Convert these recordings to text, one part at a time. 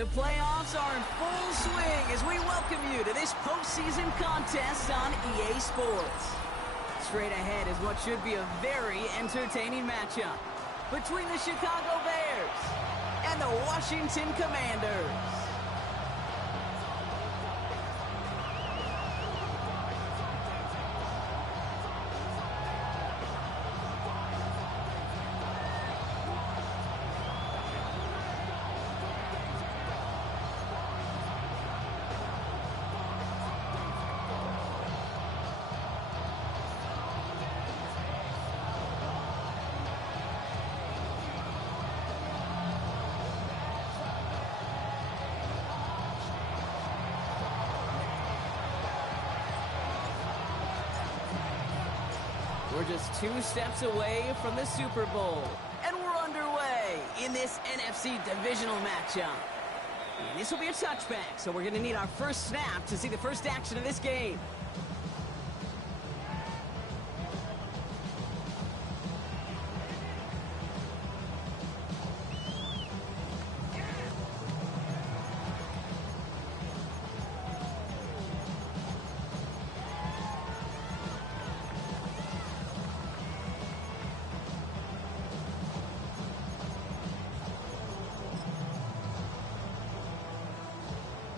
The playoffs are in full swing as we welcome you to this postseason contest on EA Sports. Straight ahead is what should be a very entertaining matchup between the Chicago Bears and the Washington Commanders. We're just 2 steps away from the Super Bowl, and we're underway in this NFC divisional matchup. And this will be a touchback, so we're going to need our first snap to see the first action of this game.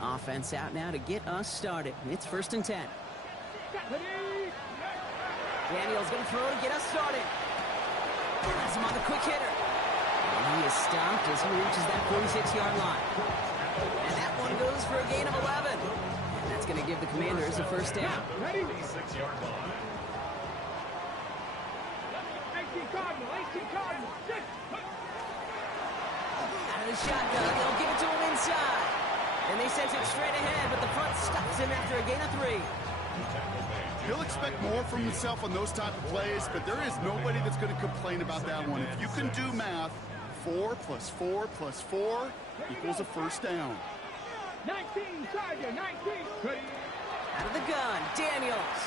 Offense out now to get us started. It's 1st and 10. Daniel's going to throw to get us started. That's him on the quick hitter. And he is stopped as he reaches that 46-yard line. And that one goes for a gain of 11. And that's going to give the Commanders a first down. Ready? 6-yard line. 18 Cardinal, 18 Cardinal. Out of the shotgun, they'll give it to him inside. And they sent it straight ahead, but the front stops him after a gain of 3. He'll expect more from himself on those type of plays, but there is nobody that's going to complain about that one. If you can do math, 4 plus 4 plus 4 equals a first down. 19, Charger, 19. Ready? Out of the gun, Daniels.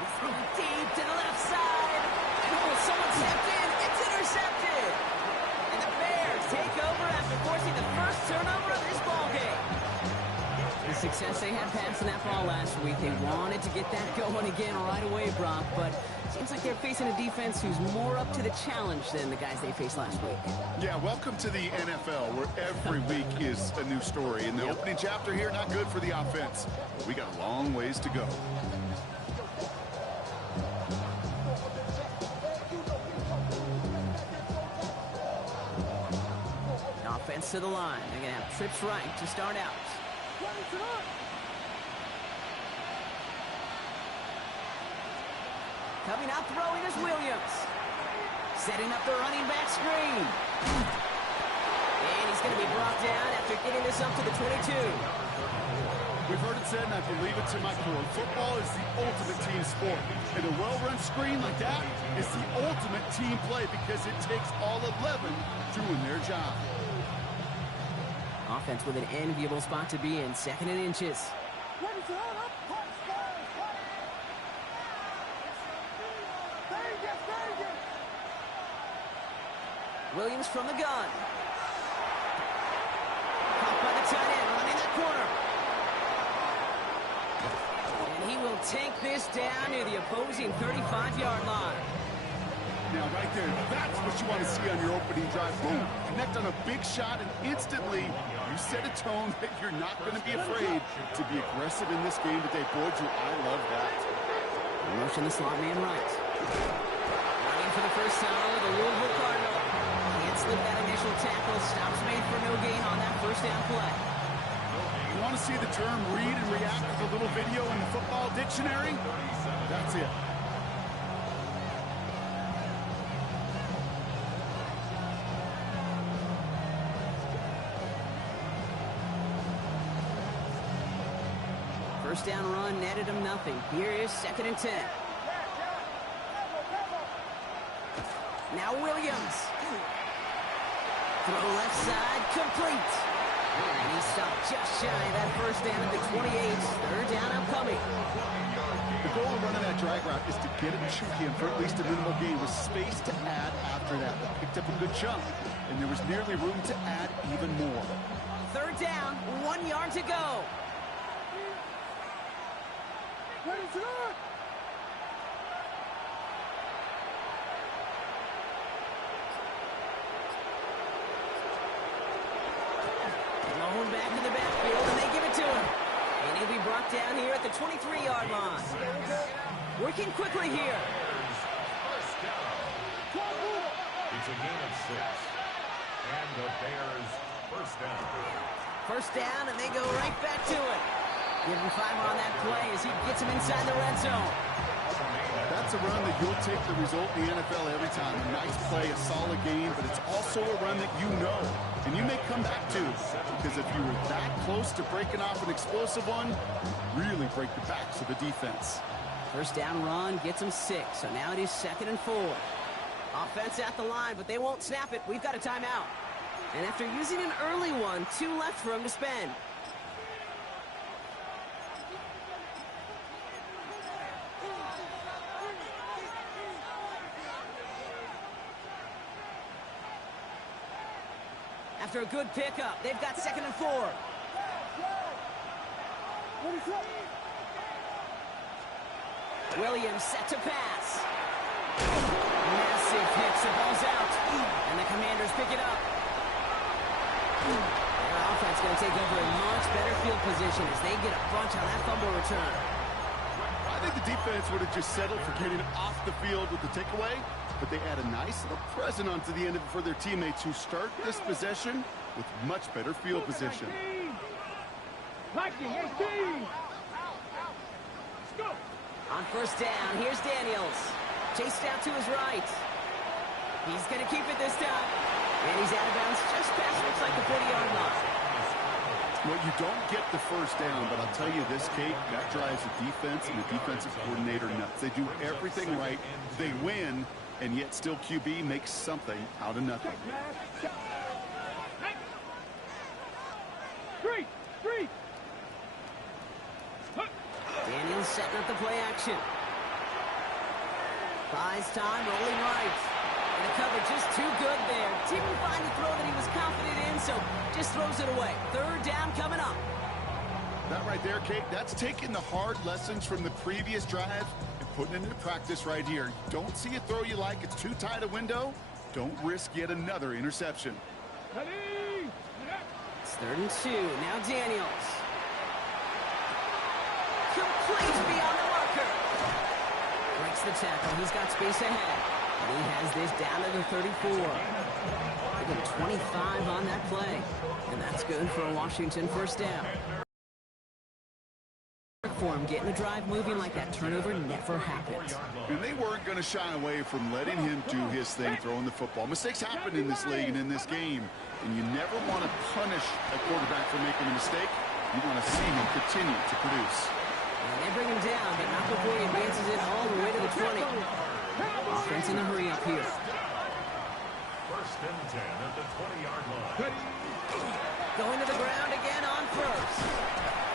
He's throwing deep to the left side. Oh, someone stepped in. It's intercepted. And the Bears take over after forcing the first turnover of this ballgame. The success they had passing that ball last week, they wanted to get that going again right away, Brock, but it seems like they're facing a defense who's more up to the challenge than the guys they faced last week. Yeah, welcome to the NFL, where every week is a new story. And the opening chapter here, not good for the offense. But we got a long ways to go. Offense to the line. They're going to have trips right to start out. Coming out throwing is Williams. Setting up the running back screen. And he's going to be brought down after getting this up to the 22. We've heard it said, and I believe it to my core, football is the ultimate team sport. And a well-run screen like that is the ultimate team play because it takes all 11 doing their job. Offense with an enviable spot to be in, 2nd and inches. Williams from the gun. Caught by the tight end, running that corner. And he will take this down near the opposing 35-yard line. Now, right there, that's what you want to see on your opening drive. Boom, connect on a big shot, and instantly you set a tone that you're not going to be afraid to be aggressive in this game today. Boy, do I love that. Motion the slot man right. Running for the first time with the Louisville Cardinal. Can't slip that initial tackle. Stops made for no gain on that first down play. You want to see the term read and react with a little video in the football dictionary? That's it. First down run netted him nothing. Here is 2nd and 10. Now Williams. Throw left side, complete. And he stopped just shy of that first down at the 28. 3rd down upcoming. The goal of running that drag route is to get it to him for at least a minimal gain with space to add after that. They picked up a good chunk, and there was nearly room to add even more. third down, 1 yard to go. Blown back in the backfield, and they give it to him. And he'll be brought down here at the 23-yard line. Working quickly here. It's a gain of 6. And the Bears first down. First down, and they go right back to it. Give him 5 on that play as he gets him inside the red zone. That's a run that you'll take the result in the NFL every time. A nice play, a solid game, but it's also a run that you know and you may come back to, because if you were that close to breaking off an explosive one, really break the backs of the defense. First down run gets him 6, so now it is 2nd and 4. Offense at the line, but they won't snap it. We've got a timeout. And after using an early one, 2 left for him to spend. After a good pickup, they've got 2nd and 4. Williams set to pass. Massive hits, the ball's out. And the Commanders pick it up. Their offense going to take over a much better field position as they get a bunch on that fumble return. I think the defense would have just settled for getting off the field with the takeaway, but they add a nice little present onto the end of it for their teammates who start this possession with much better field position. Viking 18. Let's go. On first down, here's Daniels. Chased out to his right. He's going to keep it this time. And he's out of bounds just past looks like the 40-yard line. Well, you don't get the first down, but I'll tell you this, Kate, that drives the defense and the defensive coordinator nuts. They do everything right. They win, and yet still QB makes something out of nothing. Three. Daniels setting up the play action. Buys time, rolling right. And the cover just too good there. Didn't find the throw that he was confident in, so just throws it away. Third down coming up. That right there, Kate, that's taking the hard lessons from the previous drive and putting it into practice right here. You don't see a throw you like, it's too tight a window, don't risk yet another interception. It's 3rd and 2. Now Daniels. Complete beyond the marker. Breaks the tackle. He's got space ahead. And he has this down to the 34. They get 25 on that play. And that's good for a Washington first down. For him, getting the drive moving like that turnover never happened. And they weren't going to shy away from letting him do his thing, throwing the football. Mistakes happen in this league and in this game. And you never want to punish a quarterback for making a mistake. You want to see him continue to produce. And they bring him down, but not before he advances it all the way to the 20. Offense in a hurry up here. First and 10 at the 20-yard line. Going to the ground again on first.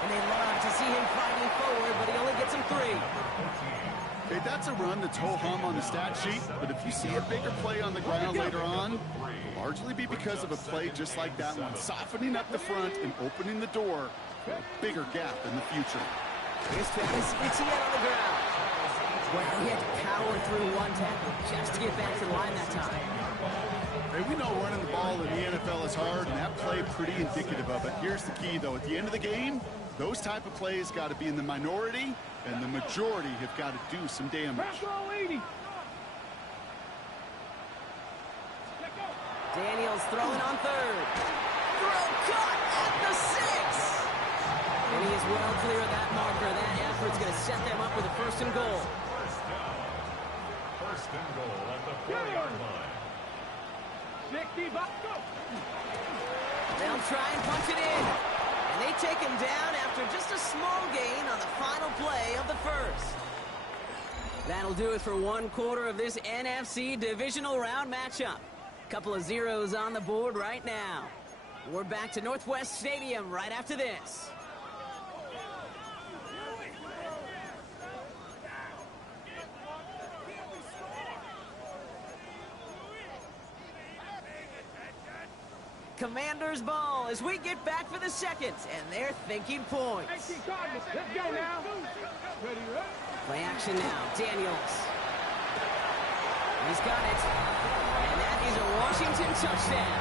And they love to see him fighting forward, but he only gets him 3. Hey, that's a run that's ho-hum on the stat sheet, but if you see a bigger play on the ground later on, it'll largely be because of a play just like that one, softening up the front and opening the door for a bigger gap in the future. Here's Travis Etienne on the ground. Well, he had to power through one tackle just to get back to the line that time. Hey, we know running the ball in the NFL is hard, and that play pretty indicative of it. Here's the key, though. At the end of the game, those type of plays got to be in the minority, and the majority have got to do some damage. Daniels throwing on 3rd. Throw caught at the 6. And he is well clear of that marker. That effort's going to set them up with a 1st and goal. First and goal at the 4-yard line. They'll try and punch it in. And they take him down after just a small gain on the final play of the 1st. That'll do it for 1/4 of this NFC divisional round matchup. Couple of zeros on the board right now. We're back to Northwest Stadium right after this. Commanders ball as we get back for the second, and they're thinking points. Let's go now. Play action now, Daniels. He's got it, and that is a Washington touchdown.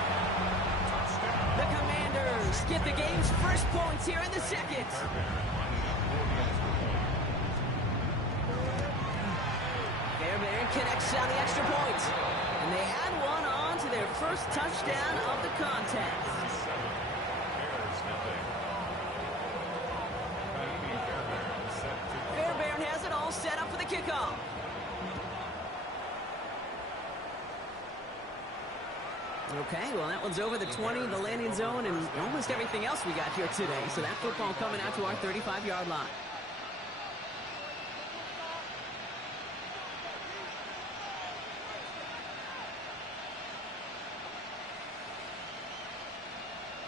The Commanders get the game's first points here in the second. Fairbairn connects on the extra point, and they add one on to their first touchdown of the contest. Fairbairn has it all set up for the kickoff. Okay, well, that one's over the 20, the landing zone, and almost everything else we got here today. So that football coming out to our 35-yard line.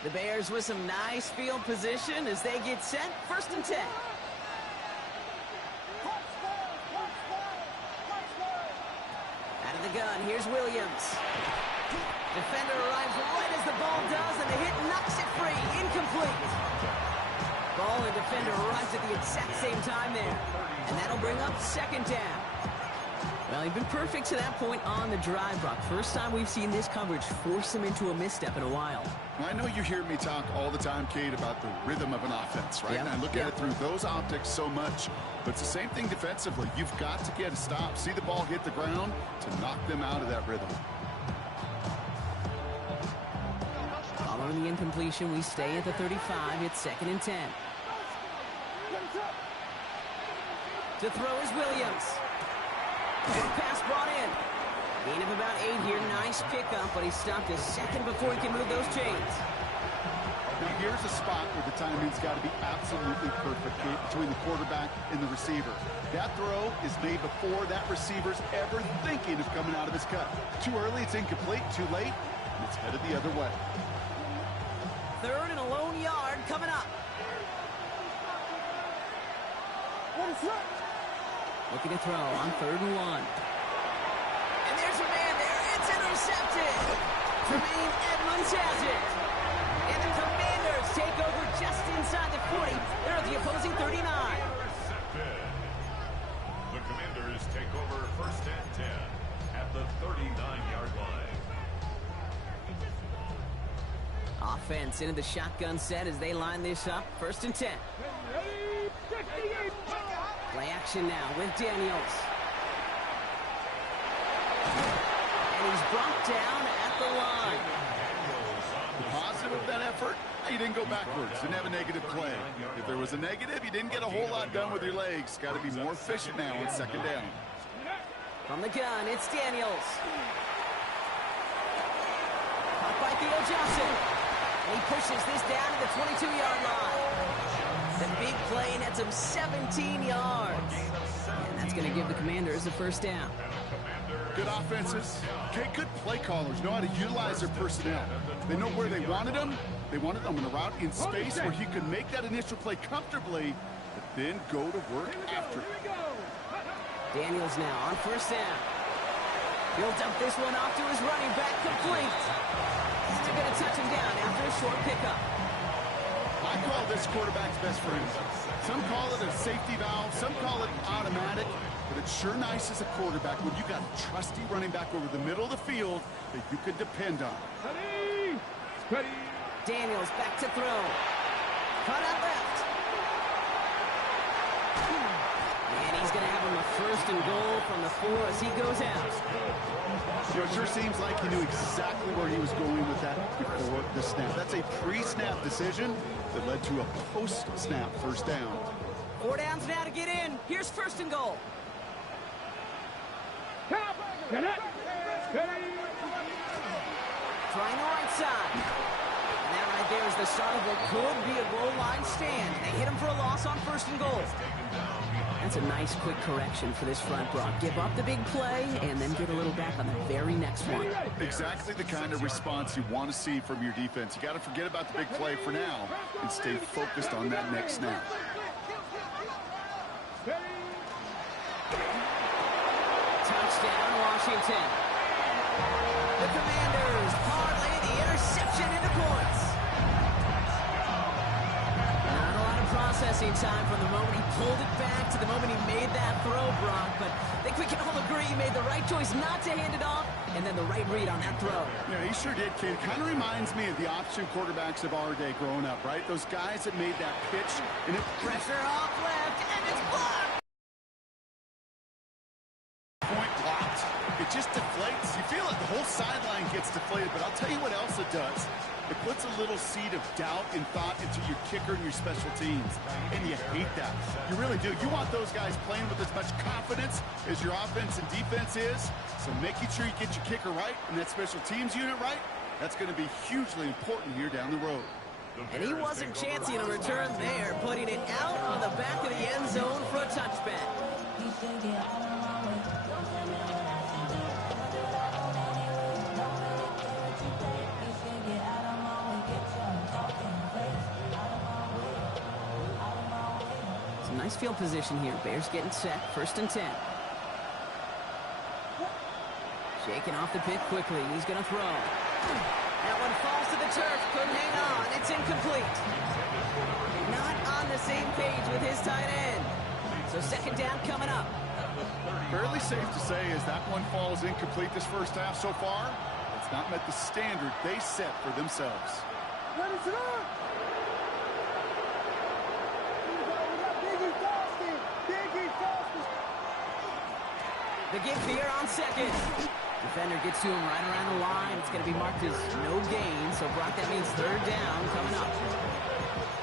The Bears with some nice field position as they get set. 1st and 10. Out of the gun, here's Williams. Defender arrives right as the ball does, and the hit knocks it free. Incomplete. Ball and defender arrives at the exact same time there. And that'll bring up 2nd down. Well, he's been perfect to that point on the drive, Brock. First time we've seen this coverage force him into a misstep in a while. I know you hear me talk all the time, Kate, about the rhythm of an offense, right? Yep. And I look at it through those optics so much. But it's the same thing defensively. You've got to get a stop, see the ball hit the ground to knock them out of that rhythm. Following the incompletion, we stay at the 35. It's 2nd and 10. To throw is Williams. Good pass brought in. Gain of about 8 here. Nice pickup, but he stopped a second before he can move those chains. Now here's a spot where the timing's got to be absolutely perfect, Kate, between the quarterback and the receiver. That throw is made before that receiver's ever thinking of coming out of his cut. Too early, it's incomplete. Too late, and it's headed the other way. 3rd and a lone yard coming up. Looking to throw on 3rd and 1. And there's a man there. It's intercepted. Tremaine Edmonds has it. And the Commanders take over just inside the 40. They're at the opposing 39. The Commanders take over 1st and 10 at the 39-yard line. Offense into the shotgun set as they line this up. 1st and 10. Play action now with Daniels. And he's brought down at the line. The positive of that effort, he didn't go backwards, didn't have a negative play. If there was a negative, you didn't get a whole lot done with your legs. Got to be more efficient now on 2nd down. From the gun, it's Daniels. Caught by Theo Johnson. And he pushes this down to the 22-yard line. The big play nets him 17 yards. And that's going to give the Commanders a 1st down. Good offenses. Okay, good play callers know how to utilize their personnel. They know where they wanted them. They wanted them in a route in space where he could make that initial play comfortably, but then go to work after. Daniels now on 1st down. He'll dump this one off to his running back, complete. And they're going to touch him down after a short pickup. I call this quarterback's best friend. Some call it a safety valve, some call it automatic, but it's sure nice as a quarterback when you got a trusty running back over the middle of the field that you can depend on. Daniels back to throw. Cut out left. And he's going to have him a 1st and goal from the 4 as he goes out. You know, it sure seems like he knew exactly where he was going with that before the snap. That's a pre-snap decision that led to a post-snap 1st down. 4 downs now to get in. Here's 1st and goal. Trying the right side. And that right there is the start of what could be a goal line stand. They hit him for a loss on 1st and goal. That's a nice quick correction for this front, Brock. Give up the big play and then get a little back on the very next one. Exactly the kind of response you want to see from your defense. You got to forget about the big play for now and stay focused on that next snap. Touchdown, Washington. The Commanders parlay the interception into points. Not a lot of processing time from the moment he pulled it back to the moment he made that throw, Brock, but I think we can all agree he made the right choice not to hand it off, and then the right read on that throw. Yeah, he sure did, kid. Kind of reminds me of the option quarterbacks of our day growing up, right? Those guys that made that pitch, and it... Pressure off left, and it's blocked! Point blocked. It just deflates. You feel like the whole sideline gets deflated, but I'll tell you what else it does. It puts a little seed of doubt and thought into your kicker and your special teams, and you hate that. You really do. You want those guys playing with as much confidence as your offense and defense is, so making sure you get your kicker right and that special teams unit right, that's going to be hugely important here down the road. And he wasn't chancing a return there, putting it out on the back of the end zone for a touchback. Nice field position here. Bears getting set. 1st and 10. Shaking off the pick quickly. He's going to throw. That one falls to the turf. Couldn't hang on. It's incomplete. Not on the same page with his tight end. So 2nd down coming up. Fairly safe to say as that one falls incomplete this first half so far, it's not met the standard they set for themselves. The give here on 2nd. Defender gets to him right around the line. It's going to be marked as no gain. So, Brock, that means 3rd down coming up.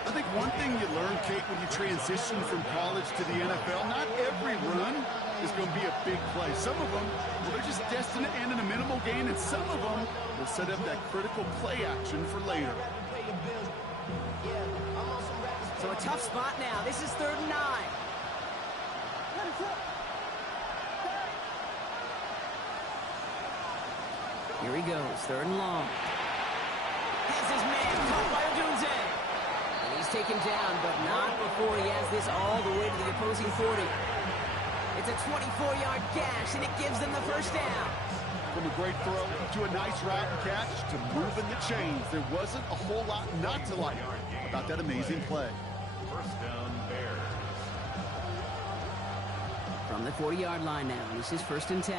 I think one thing you learn, Kate, when you transition from college to the NFL, not every run is going to be a big play. Some of them, well, they're just destined to end in a minimal gain, and some of them will set up that critical play action for later. So a tough spot now. This is 3rd and 9. Here he goes, 3rd and long. Has his man caught by Odunze. And he's taken down, but not before he has this all the way to the opposing 40. It's a 24-yard gash, and it gives them the 1st down. From a great throw to a nice route and catch to moving the chains, there wasn't a whole lot not to like about that amazing play. 1st down, Bears. From the 40-yard line now, this is 1st and 10.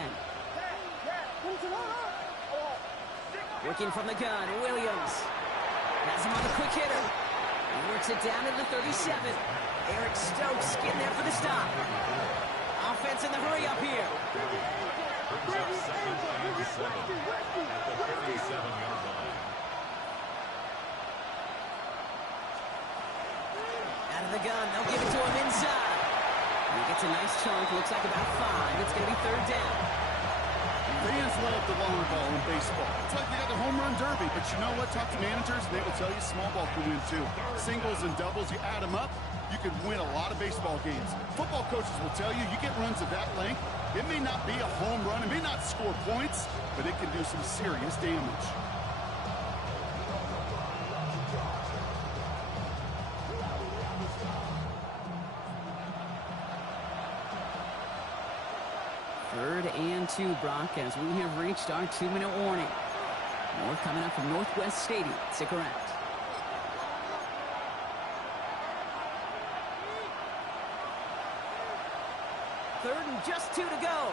Working from the gun, Williams. Has him on the quick hitter. He works it down to the 37. Eric Stokes getting there for the stop. Offense in the hurry up here. Brings up 2nd and 7 at the 37-yard line. Out of the gun, they'll give it to him inside. He gets a nice chunk, looks like about 5. It's going to be 3rd down. Fans love the long ball in baseball. It's like they got the home run derby, but you know what? Talk to managers, they will tell you small ball can win too. Singles and doubles, you add them up, you can win a lot of baseball games. Football coaches will tell you, you get runs of that length, it may not be a home run, it may not score points, but it can do some serious damage. Third and 2, Brock, as we have reached our 2-minute warning. More coming up from Northwest Stadium. Stick around. Third and just 2 to go.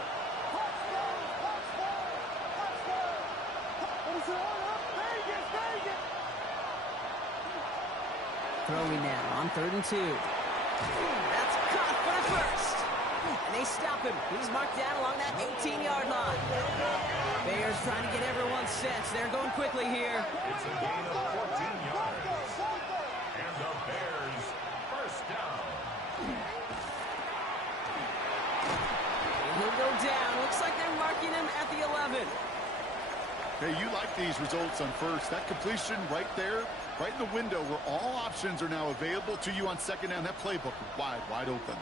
Throwing now on 3rd and 2. That's caught for the first. And they stop him. He's marked down along that 18-yard line. Bears trying to get everyone set. They're going quickly here. It's a gain of 14 yards. And the Bears 1st down. He'll go down. Looks like they're marking him at the 11. Hey, you like these results on 1st. That completion right there, right in the window where all options are now available to you on 2nd down. That playbook wide open.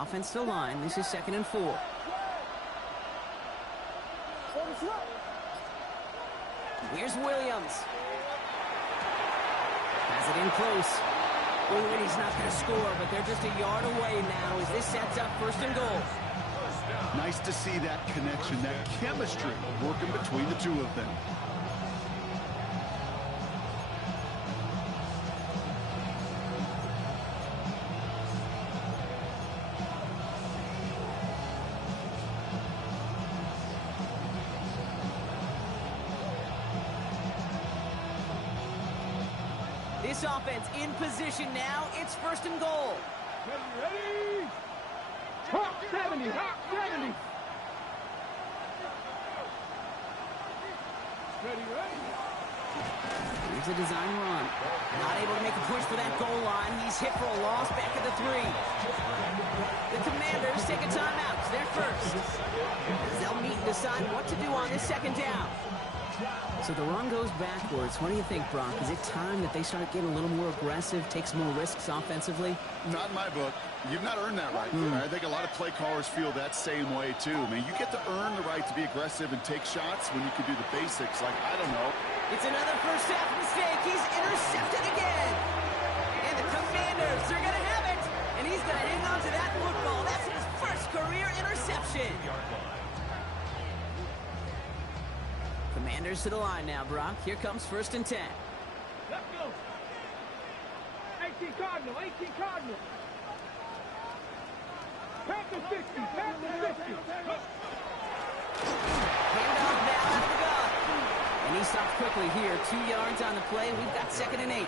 Offense to line. This is 2nd and 4. Here's Williams. Has it in close. Oh, and he's not going to score, but they're just a yard away now as this sets up 1st and goal. Nice to see that connection, that chemistry working between the two of them. This offense in position now. It's 1st and goal. Ready? Hawk 70, Hawk 70. Ready? Here's a design run. Not able to make a push for that goal line. He's hit for a loss back at the 3. The Commanders take a timeout. They're first. They'll meet and decide what to do on this 2nd down. So the run goes backwards. What do you think, Brock? Is it time that they start getting a little more aggressive, take some more risks offensively? Not in my book. You've not earned that right. I think a lot of play callers feel that same way, too. I mean, you get to earn the right to be aggressive and take shots when you can do the basics. Like, I don't know. It's another first half mistake. He's intercepted again. And the Commanders are going to have it. And he's going to hang on to that football. That's his first career interception. Commanders to the line now, Brock. Here comes 1st and 10. Let's go. 18 Cardinal, 18 Cardinal. Panther 50, Panther 50. Handoff now out of the gun. And he stopped quickly here. 2 yards on the play. We've got 2nd and 8.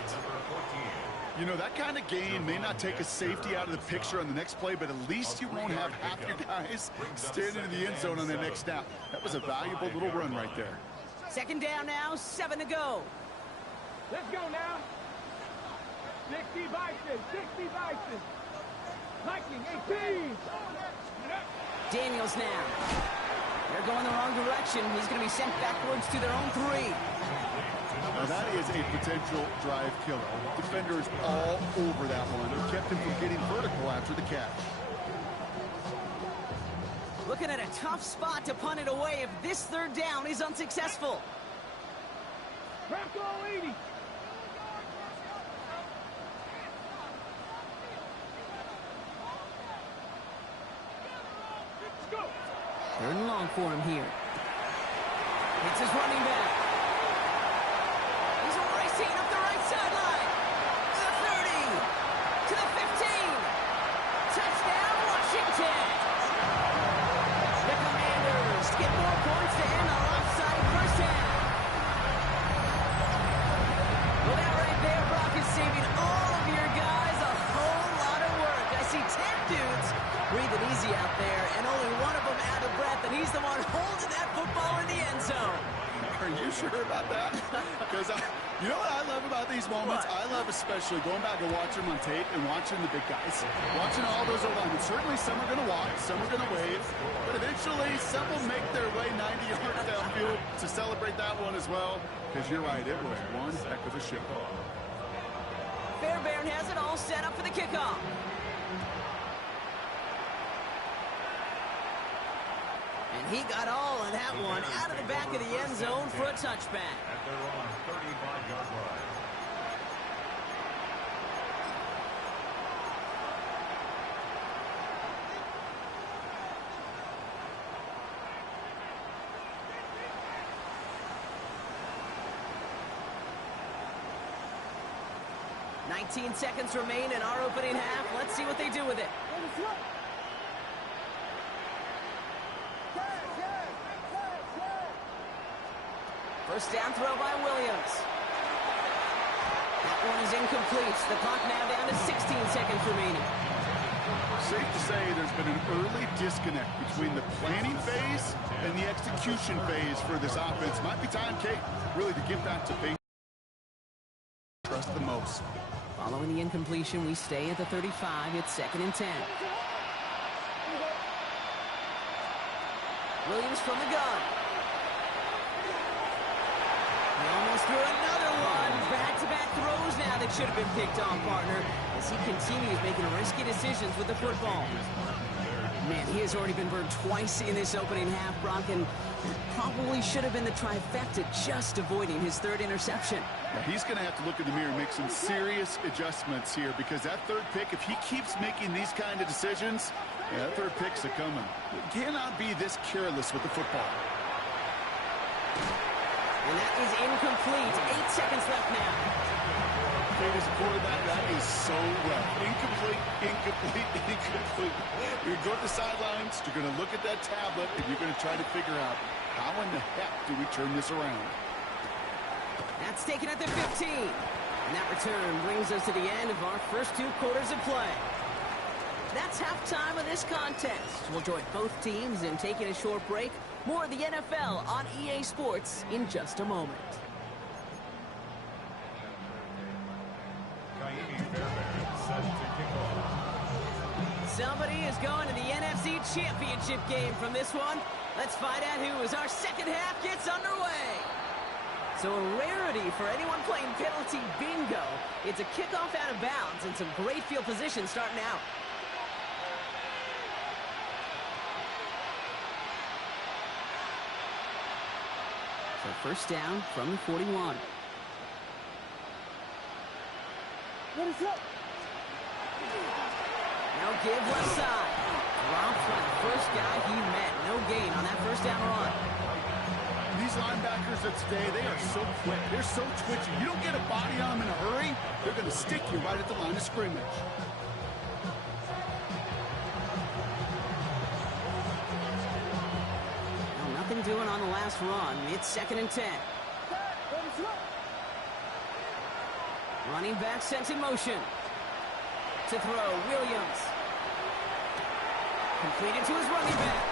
You know, that kind of gain may not take a safety out of the picture on the next play, but at least you won't have half your guys standing in the end zone on their next snap. That was a valuable little run right there. 2nd down now, 7 to go. Let's go now. 60 Bison, 60 Bison. Viking 18. Daniels now. They're going the wrong direction. He's going to be sent backwards to their own 3. Now that is a potential drive killer. Defenders all over that one. It kept him from getting vertical after the catch. Looking at a tough spot to punt it away if this 3rd down is unsuccessful. Bronco 80. Let's go. 3rd and long for him here. It's his running back. He's racing up the right sideline. To the 30. To the 15. Touchdown, Washington. The Commanders get more points to end the offside 1st half. Well, that right there, Brock, is saving all of your guys a whole lot of work. I see 10 dudes breathing easy out there, and only one of them out of breath, and he's the one holding that football in the end zone. Are you sure about that? Because you know what I love about these moments? What? I love especially going back and watching them on tape and watching the big guys. Watching all those O-linemen. Certainly some are going to walk, some are going to wave, but eventually some will make their way 90 yards downfield to celebrate that one as well. Because you're right, it was one heck of a show. Fairbairn has it all set up for the kickoff. And he got all of that one out of the back of the end zone for a touchback. At their own 35-yard line. $19 seconds remain in our opening half. Let's see what they do with it. First down throw by Williams. That one is incomplete. The clock now down to 16 seconds remaining. Safe to say there's been an early disconnect between the planning phase and the execution phase for this offense. Might be time, Kate, really to get back to basics. Trust the most. Following the incompletion, we stay at the 35. It's 2nd and 10. Williams from the gun. He almost threw another one. Back-to-back throws now that should have been picked off, partner, as he continues making risky decisions with the football. Man, he has already been burned twice in this opening half, Brock, and probably should have been the trifecta, just avoiding his third interception. Yeah, he's going to have to look in the mirror and make some serious adjustments here, because that third pick, if he keeps making these kind of decisions, yeah, that third pick's a coming. He cannot be this careless with the football. And that is incomplete. 8 seconds left now. Kate, as a quarterback, that is so rough. Incomplete, incomplete, incomplete. You're going to go to the sidelines, you're going to look at that tablet, and you're going to try to figure out how in the heck do we turn this around. That's taken at the 15. And that return brings us to the end of our first 2 quarters of play. That's halftime of this contest. We'll join both teams in taking a short break. More of the NFL on EA Sports in just a moment. Somebody is going to the NFC Championship game from this one. Let's find out who, as our second half gets underway. So a rarity for anyone playing penalty bingo. It's a kickoff out of bounds and some great field position starting out. So first down from the 41. What is up? Now give left side. Drops by the first guy he met. No gain on that first down run. These linebackers of today, they are so quick. They're so twitchy. You don't get a body on them in a hurry, they're going to stick you right at the line of scrimmage. Well, nothing doing on the last run. It's 2nd and 10. Running back sent in motion. To throw, Williams. Completed to his running back.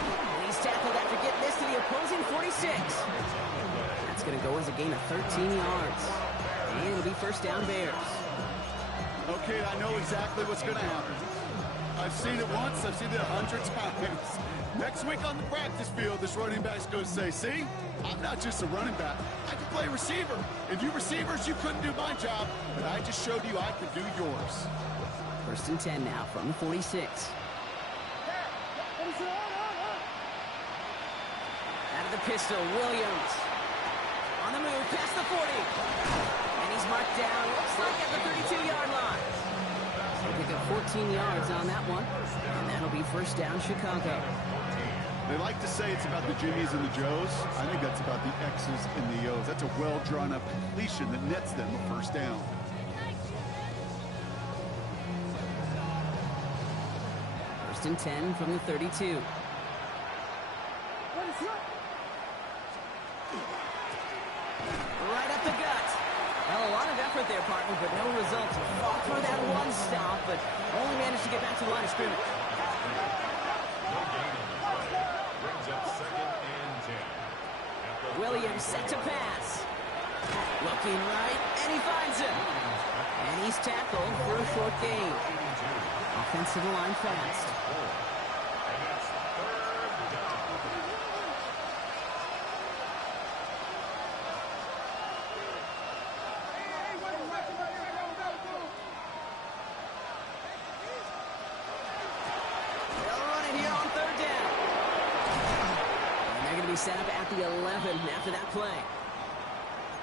And he's tackled after getting this to the opposing 46. That's going to go as a gain of 13 yards. And it'll be first down Bears. Okay, I know exactly what's going to happen. I've seen it once, I've seen it 100 times. Next week on the practice field, this running back's going to say, see, I'm not just a running back, I can play receiver. And you receivers, you couldn't do my job, but I just showed you I could do yours. First and 10 now from the 46. Out of the pistol, Williams. On the move, past the 40. And he's marked down, looks like at the 32-yard line. He'll pick up 14 yards on that one. And that'll be first down Chicago. They like to say it's about the Jimmies and the Joes. I think that's about the X's and the O's. That's a well-drawn-up completion that nets them a first down. First and 10 from the 32. Right up the gut. Well, a lot of effort there, partner, but no results. Fought through that one stop, but only managed to get back to the line of scrimmage. Williams set to pass. Looking right, and he finds him. And he's tackled for a short gain. Offensive line fast. They'll run it here on third down. And they're going to be set up at the 11 after that play.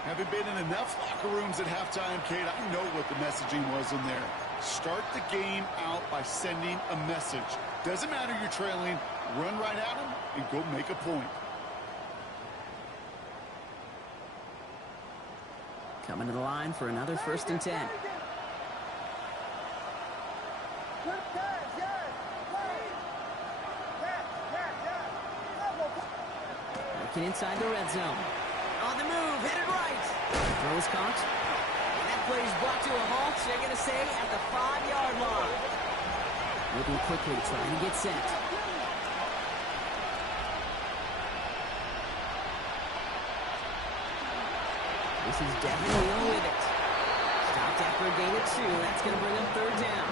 Having been in enough locker rooms at halftime, Kate, I know what the messaging was in there. Start the game out by sending a message. Doesn't matter you're trailing, run right at them and go make a point. Coming to the line for another first and 10. Working inside the red zone. On the move, headed right. Throws caught. And that play is brought to a halt, so they're going to say at the 5-yard line. Moving quickly, trying to get set. This is Devin Neal with it. Stopped after a gain of 2. That's going to bring up third down.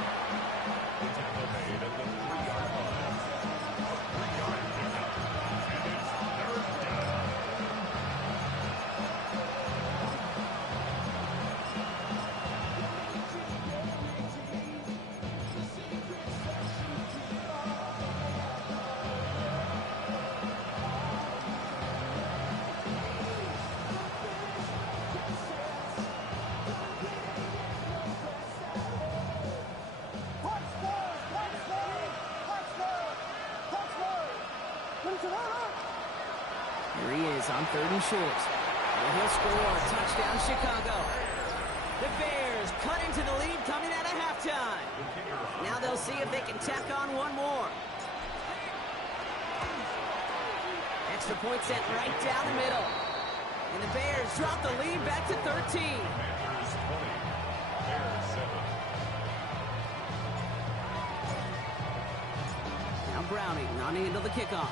Here he is on 3rd and short. And he'll score. Touchdown, Chicago. The Bears cut into the lead coming out of halftime. Now they'll see if they can tack on one more. Extra point sent right down the middle. And the Bears drop the lead back to 13. Commanders 20, Bears 7. Now Browning on to handle the kickoff.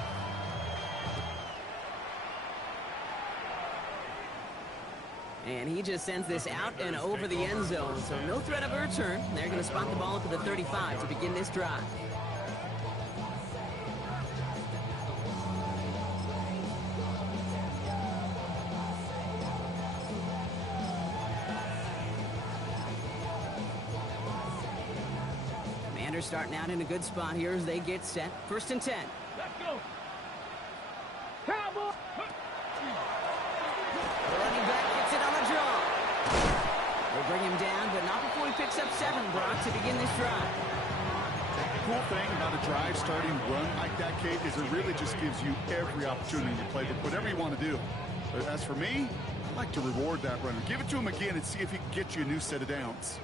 And he just sends this out and over the end zone, so no threat of a return. They're going to spot the ball up at the 35 to begin this drive. Commanders starting out in a good spot here as they get set. 1st and 10. Let's go. Cowboy. The running back gets it on the draw. They'll bring him down, but not before he picks up 7, Brock, to begin this drive. The cool thing about a drive starting run like that, Kate, is it really just gives you every opportunity to play with whatever you want to do. But as for me, I like to reward that runner. Give it to him again and see if he can get you a new set of downs.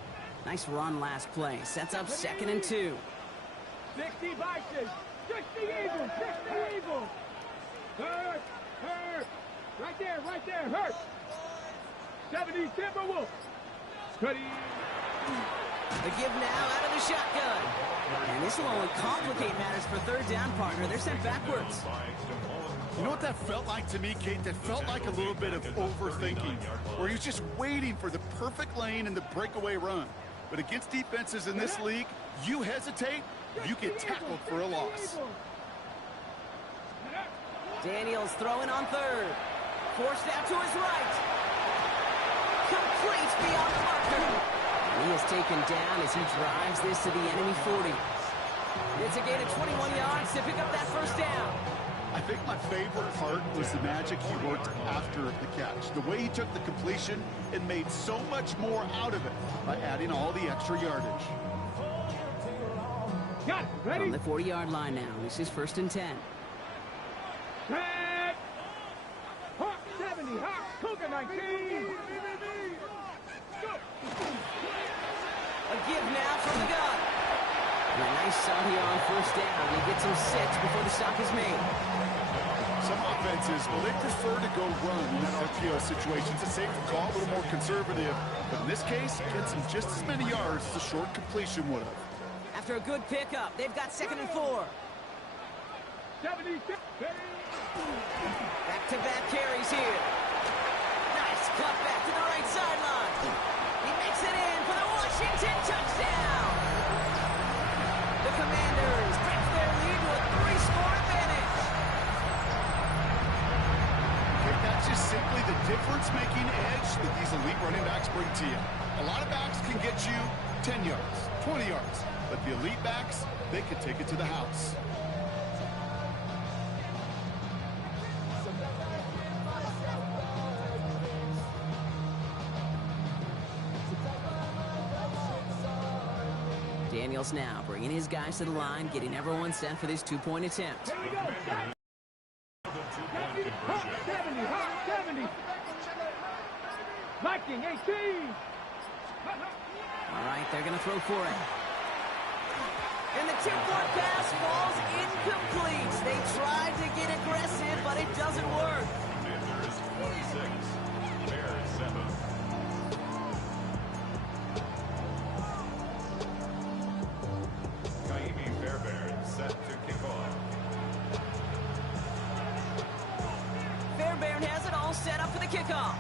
Nice run last play. Sets up 2nd and 2. 60 Vikings. 60 Eagles. 60 Eagles. Hurt. Hurt. Right there. Hurt. 70 Timberwolves. Cuddy. The give now out of the shotgun. And this will only complicate matters for 3rd down, partner. They're sent backwards. You know what that felt like to me, Kate? That felt like a little bit of overthinking, where he was just waiting for the perfect lane and the breakaway run. But against defenses in this league, you hesitate, you get tackled for a loss. Daniels throwing on 3rd. Forced out to his right. Complete beyond the marker. And he is taken down as he drives this to the enemy 40. It's a gain of 21 yards to pick up that 1st down. I think my favorite part was the magic he worked after the catch. The way he took the completion and made so much more out of it by adding all the extra yardage. Got it. Ready? From the 40-yard line now. This is 1st and 10. Red. Hawk 70. Hawk. Cougar 19. A give now from the gun. And a nice start here on 1st down. He gets him 6 before the stop is made. Some offenses, well, they prefer to go run in that RPO situation. It's a safer call, a little more conservative. But in this case, it gets him just as many yards as a short completion would have. After a good pickup, they've got 2nd and 4. 76. Back-to-back carries here. Nice cut back to the right sideline. He makes it in for the Washington touchdown. The Commanders break their lead to a 3-score advantage. Okay, that's just simply the difference-making edge that these elite running backs bring to you. A lot of backs can get you 10 yards, 20 yards, but the elite backs, they can take it to the house. Daniels now bringing his guys to the line, getting everyone set for this 2-point attempt. Here we go. Hawk 70. Hawk 70. Viking 18. All right, they're going to throw for it. And the 2-point pass falls incomplete. They tried to get aggressive, but it doesn't work. Commanders 26, Bears 7. Kaimi Fairbairn set to kick off. Fairbairn has it all set up for the kickoff.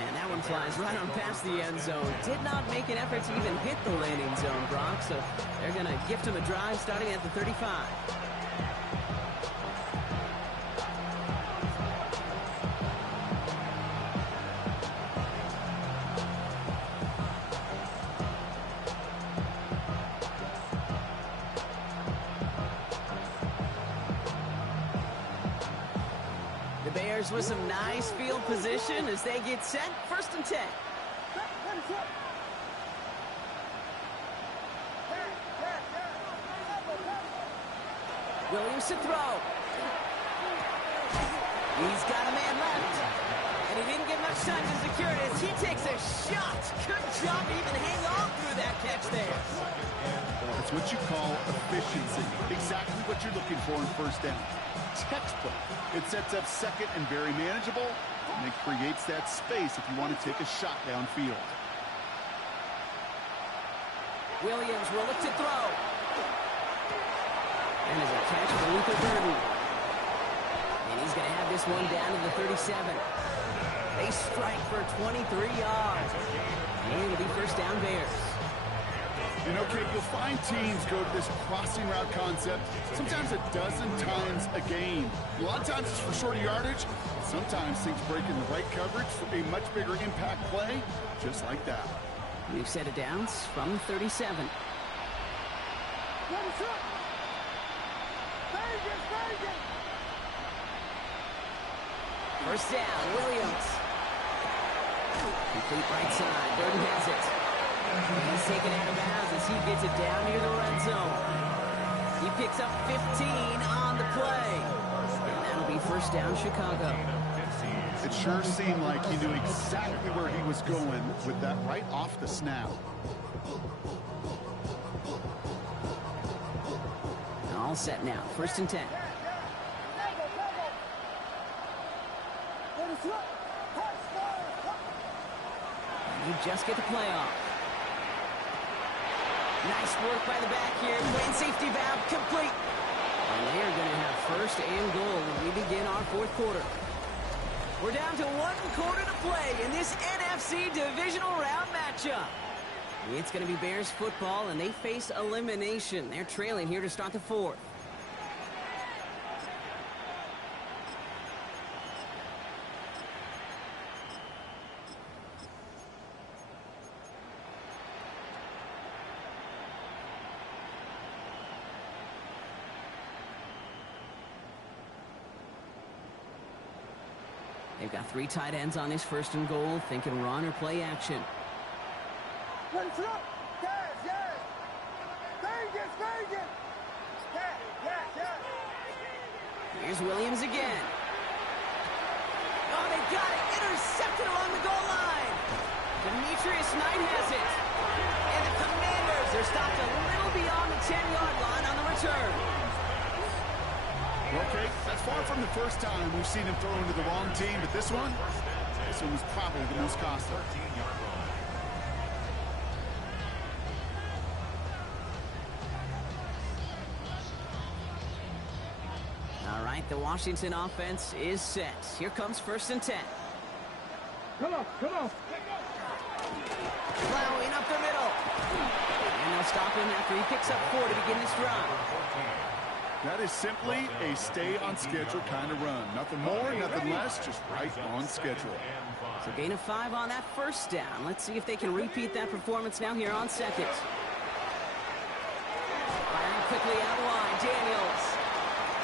And that one flies right on past the end zone. Did not make an effort to even hit the landing zone, Brock. So they're going to gift him a drive starting at the 35. The Bears with some nice field position as they get set. 1st and 10. Williams to throw. He's got a man left. And he didn't get much time to secure it as he takes a shot. Good job to even hang on through that catch there. That's what you call efficiency. Exactly what you're looking for in first down. Textbook. It sets up second and very manageable, and it creates that space if you want to take a shot downfield. Williams will look to throw. And there's a catch for Luther Burden. And he's going to have this one down to the 37. They strike for 23 yards. And it'll be first down Bears. You know, Kate, you'll find teams go to this crossing route concept sometimes a dozen times a game. A lot of times it's for shorter yardage. Sometimes things break in the right coverage for a much bigger impact play, just like that. We've set it down from 37. First down, Williams. Complete right side. Burden has it. He's taken out of bounds as he gets it down near the red zone. He picks up 15 on the play. And that'll be first down, Chicago. It sure seemed like he knew exactly where he was going with that right off the snap. All set now. First and 10. You just get the play off. Nice work by the back here. Playing safety valve complete. And they are going to have first and goal as we begin our fourth quarter. We're down to 1 quarter to play in this NFC divisional round matchup. It's going to be Bears football, and they face elimination. They're trailing here to start the fourth. They've got 3 tight ends on this first and goal, thinking run or play action. Here's Williams again. Oh, they got it. Intercepted along the goal line. Demetrius Knight has it. And the Commanders are stopped a little beyond the 10-yard line on the return. Okay, that's far from the first time we've seen him throw into the wrong team, but this one was probably the most costly. All right, the Washington offense is set. Here comes first and 10. Come on. Plowing up the middle. And they'll stop him after he picks up 4 to begin this drive. That is simply a stay-on-schedule kind of run. Nothing more, nothing less, just right on schedule. So gain of 5 on that first down. Let's see if they can repeat that performance now here on second. Firing quickly out of line, Daniels.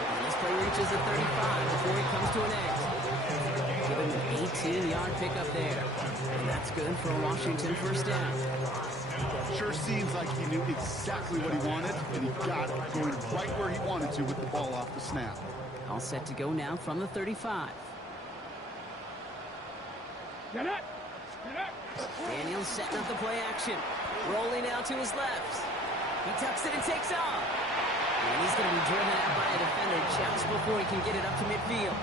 And this play reaches the 35 before it comes to an end. Give him an 18-yard pickup there. And that's good for a Washington first down. Sure seems like he knew exactly what he wanted, and he got it, going right where he wanted to with the ball off the snap. All set to go now from the 35. Daniels setting up the play action. Rolling out to his left. He tucks it and takes off. And he's going to be driven out by a defender just before he can get it up to midfield.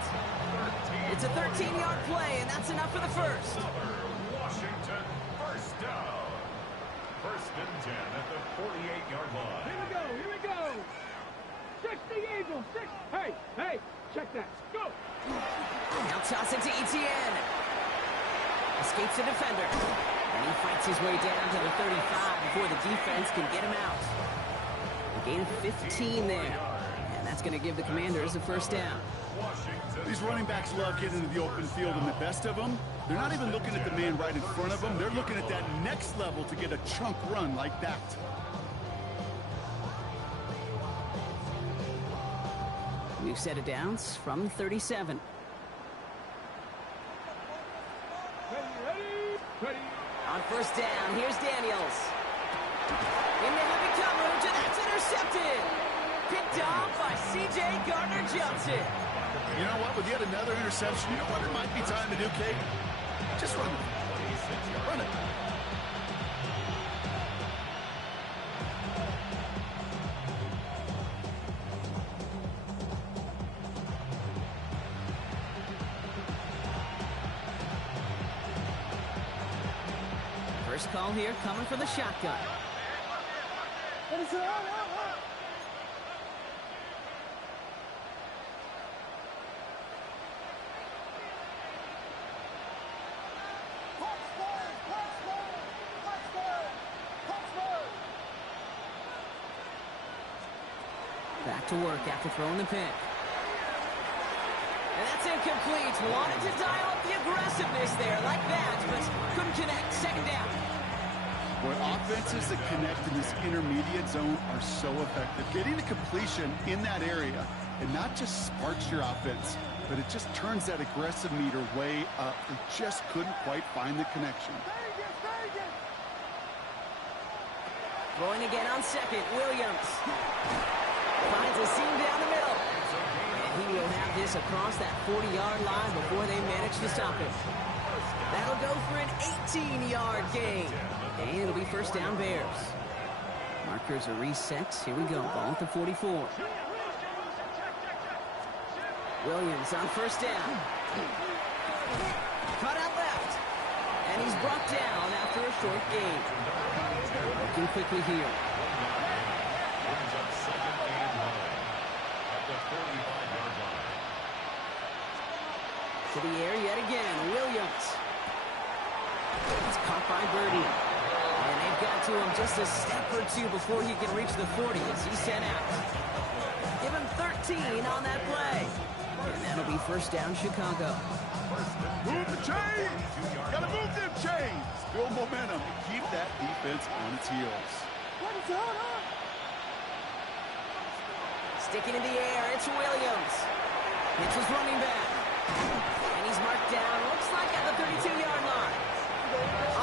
It's a 13-yard play, and that's enough for the first. Washington, first down. First and 10 at the 48-yard line. Here we go. 60 Eagles. Hey, check that. Go. Now toss it to Etienne. Escapes the defender. And he fights his way down to the 35 before the defense can get him out. A gain of 15 there. And that's going to give the Commanders a first down. These running backs love getting into the open field, and the best of them, they're not even looking at the man right in front of them. They're looking at that next level to get a chunk run like that. We've set it down from 37. Ready. On first down, here's Daniels. In the heavy coverage, and that's intercepted. Picked off by C.J. Gardner-Johnson. You know what? With yet another interception, you know what it might be time to do, Kate? Just run it. Run it. First call here coming from the shotgun. Back to work after throwing the pick. And that's incomplete. Wanted to dial up the aggressiveness there like that, but couldn't connect. Second down. Boy, offenses that connect in this intermediate zone are so effective. Getting the completion in that area, it not just sparks your offense, but it just turns that aggressive meter way up. They just couldn't quite find the connection. Throwing again on second, Williams. Finds a seam down the middle. And he will have this across that 40-yard line before they manage to stop him. That'll go for an 18-yard gain. And it'll be first down Bears. Markers are reset. Here we go. Ball at the 44. Williams on first down. Cut out left. And he's brought down after a short gain. Looking quickly here. To the air yet again. Williams. It's caught by Birdie. And they've got to him just a step or two before he can reach the 40 as he's sent out. Give him 13 on that play. And that'll be first down Chicago. Move the chains! Gotta move them chains! Build momentum. Keep that defense on its heels. Sticking in the air, it's Williams. It's his running back. And he's marked down, looks like at the 32-yard line.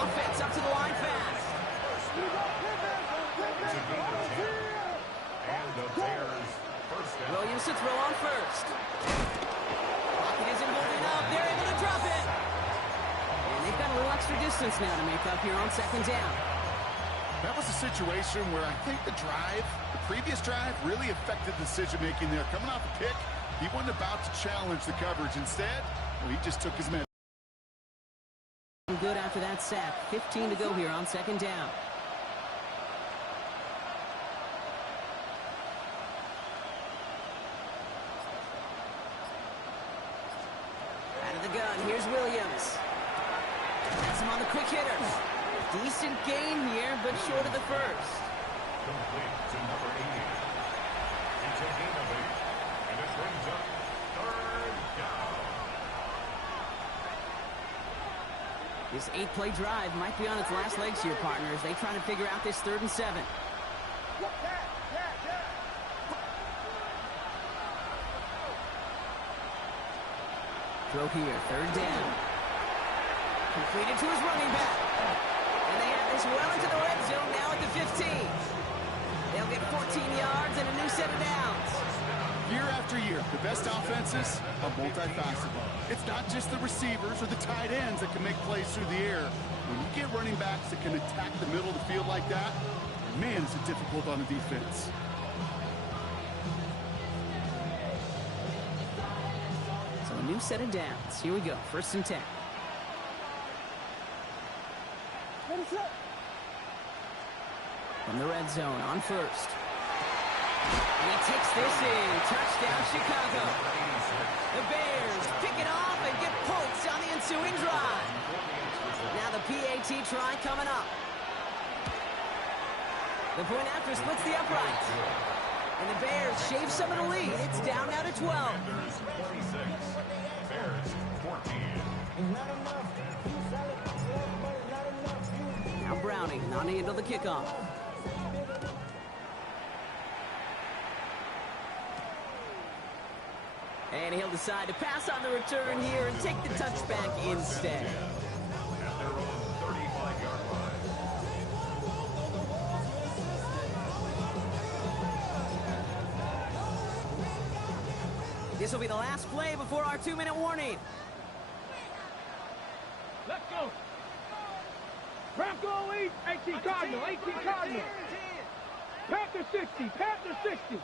Offense up to the line fast. Williams to throw on first. Pocket isn't holding up. They're able to drop it. And they've got a little extra distance now to make up here on second down. That was a situation where I think the previous drive, really affected decision-making there. Coming off a pick, he wasn't about to challenge the coverage. Instead, well, he just took his medicine. Good after that sack. 15 to go here on second down. Out of the gun, here's Williams. That's him on the quick hitter. Decent gain here, but short of the first. Complete to number 80. It's a gain of 8. And it brings up third down. This 8-play drive might be on its last legs here, partners. They try to figure out this 3rd and 7. Throw here, 3rd down. Completed to his running back. And they have this well into the red zone now at the 15. They'll get 14 yards and a new set of downs. Year after year, the best offenses are multifaceted. It's not just the receivers or the tight ends that can make plays through the air. When you get running backs that can attack the middle of the field like that, man, is it difficult on the defense. So a new set of downs. Here we go, 1st and 10. From the red zone on first. And he takes this in. Touchdown, Chicago. The Bears pick it off and get points on the ensuing drive. Now the PAT try coming up. The point after splits the upright. And the Bears shave some of the lead. It's down now to 12. Bears 14. Now Browning on the end of the kickoff. And he'll decide to pass on the return here and take the touchback instead. At their own 35-yard line. This will be the last play before our 2-minute warning. Let's go. Bronco lead, 18 Cardinal, 18 Cardinal. Panther 60, Panther 60.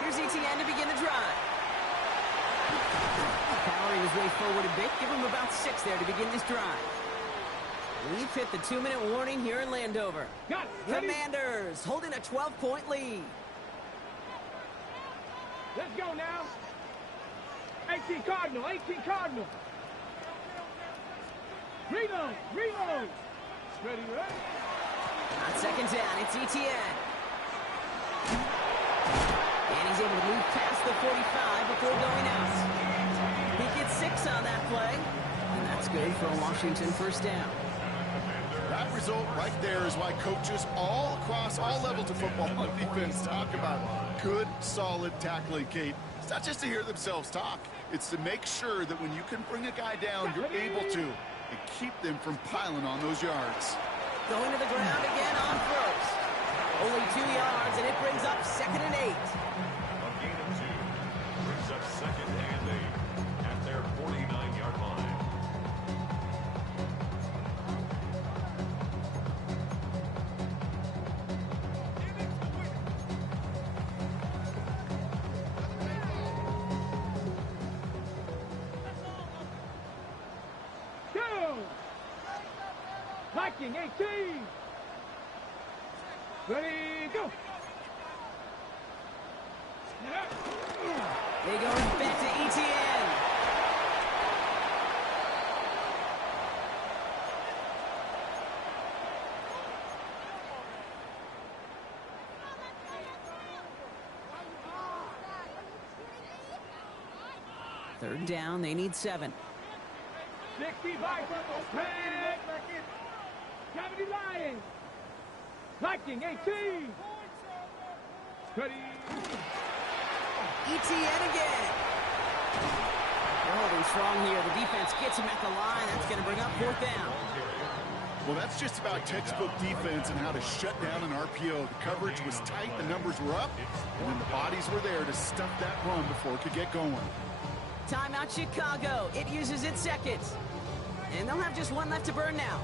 Here's ETN to begin the drive. Powering his way forward a bit. Give him about 6 there to begin this drive. We've hit the 2-minute warning here in Landover. Got it. Ready? Commanders holding a 12-point lead. Let's go now. 18 Cardinal, 18 Cardinal. Reload, reload. Ready, ready. On second down, it's ETN. And he's able to move past the 45 before going out. He gets 6 on that play. And that's good for a Washington first down. That result right there is why coaches all across all levels of football on defense talk about good, solid tackling, Kate. It's not just to hear themselves talk. It's to make sure that when you can bring a guy down, you're able to, and keep them from piling on those yards. Going to the ground again on first. Only 2 yards, and it brings up 2nd and 8. A gain of 2 brings up 2nd and 8 at their 49-yard line. Go! Viking 18. Ready, go. They go back to ETN. Third down, they need 7. 60 Vikings. 70 Lions. Viking 18. Ready. ETN again. They're holding strong here. The defense gets him at the line. That's going to bring up 4th down. Well, that's just about textbook defense and how to shut down an RPO. The coverage was tight, the numbers were up, and then the bodies were there to stuff that run before it could get going. Timeout Chicago. It uses its 2nd. And they'll have just 1 left to burn now.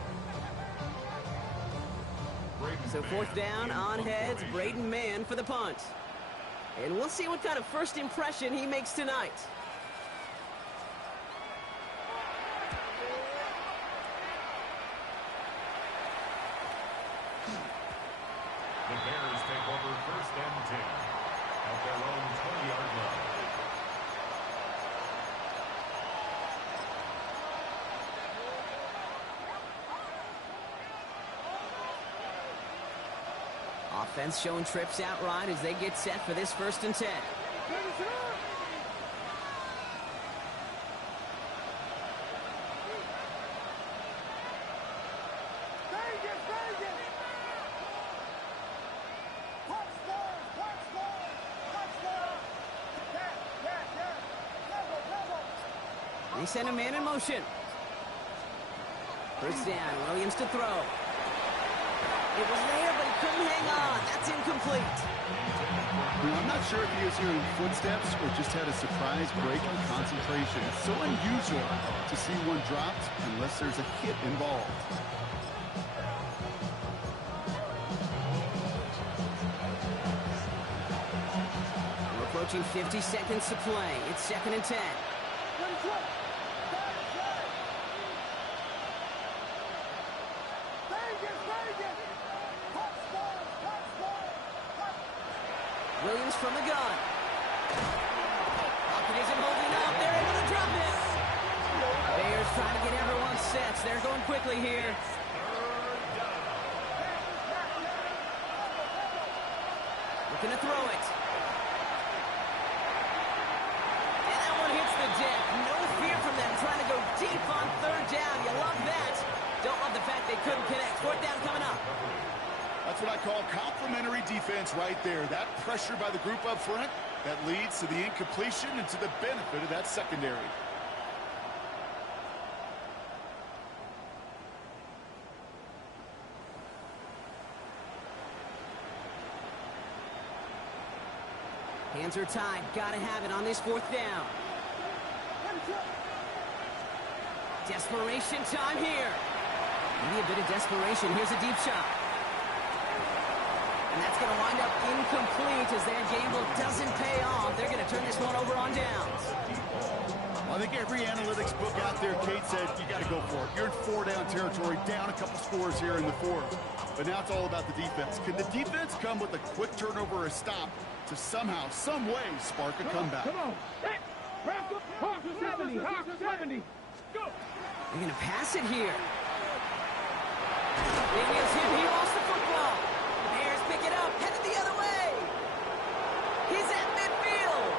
So 4th down, on heads, Braden Mann for the punt. And we'll see what kind of first impression he makes tonight. The Bears take over 1st and 10 at their own 20-yard line. Offense showing trips outright as they get set for this 1st and 10. They send a man in motion. First down, Williams to throw. It was there, but he couldn't hang on. That's incomplete. Well, I'm not sure if he was hearing footsteps or just had a surprise break in concentration. It's so unusual to see one dropped unless there's a hit involved. We're approaching 50 seconds to play. It's 2nd and 10. Williams from the gun. Pocket isn't holding up. They're able to drop it. Bears trying to get everyone set. They're going quickly here. Looking to throw it. And that one hits the deck. No fear from them trying to go deep on 3rd down. You love that. Don't love the fact they couldn't connect. 4th down coming up. That's what I call complementary defense right there. That pressure by the group up front, that leads to the incompletion and to the benefit of that secondary. Hands are tied. Gotta have it on this 4th down. Desperation time here. Maybe a bit of desperation. Here's a deep shot. And that's going to wind up incomplete as that gamble doesn't pay off. They're going to turn this one over on downs. I think every analytics book out there, Kate said, you got to go for it. You're in 4-down territory, down a couple scores here in the 4th. But now it's all about the defense. Can the defense come with a quick turnover or a stop to somehow, some way, spark a comeback? Come on. Wrap up. Hawk 70. Hawk 70. Go. They're going to pass it here. Daniels him. He lost the football. Bears pick it up. Headed the other way. He's at midfield.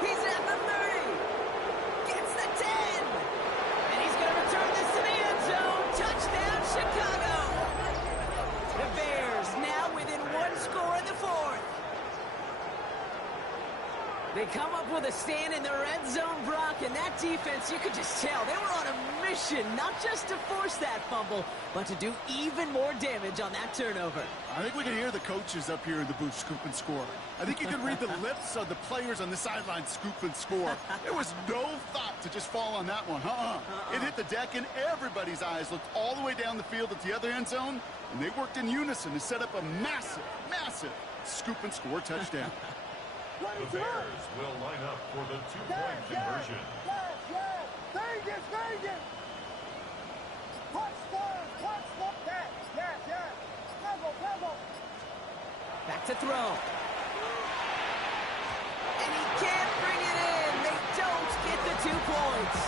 He's at the 30. Gets the 10. And he's going to return this to the end zone. Touchdown, Chicago. The Bears now within 1 score in the 4th. They come up with a stand in the red zone, Brock, and that defense, you could just tell, they were on a mission, not just to force that fumble, but to do even more damage on that turnover. I think we can hear the coaches up here in the booth scoop and score. I think you can read the lips of the players on the sideline scoop and score. There was no thought to just fall on that one. It hit the deck, and everybody's eyes looked all the way down the field at the other end zone, and they worked in unison to set up a massive, massive scoop and score touchdown. The Bears will line up for the 2-point conversion. Vegas, Vegas. Touchdown, touchdown. Yes. Pebble. Back to throw. And he can't bring it in. They don't get the 2 points.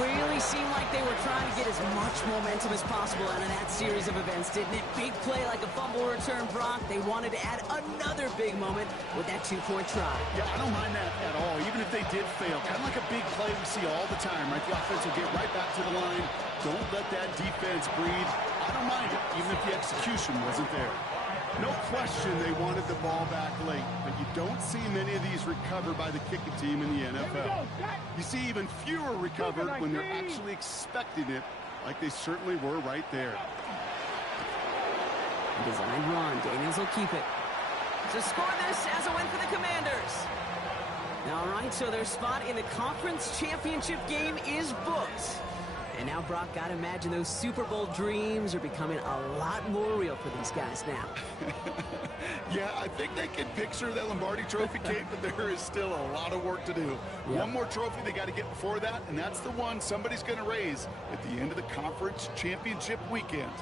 Really seemed like they were trying to get as much momentum as possible out of that series of events, didn't it? Big play like a fumble return, Brock. They wanted to add another big moment with that 2-point try. Yeah, I don't mind that at all, even if they did fail. Kind of like a big play we see all the time, right? The offense will get right back to the line. Don't let that defense breathe. I don't mind it, even if the execution wasn't there. No question they wanted the ball back late, but you don't see many of these recovered by the kicking team in the NFL. You see even fewer recovered when they're actually expecting it, like they certainly were right there. Design run. Daniels will keep it. To score this as a win for the Commanders. All right, so their spot in the conference championship game is booked. And now, Brock, gotta imagine those Super Bowl dreams are becoming a lot more real for these guys now. Yeah, I think they can picture that Lombardi Trophy, Kate, but there is still a lot of work to do. Yep. One more trophy they got to get before that, and that's the one somebody's going to raise at the end of the conference championship weekend.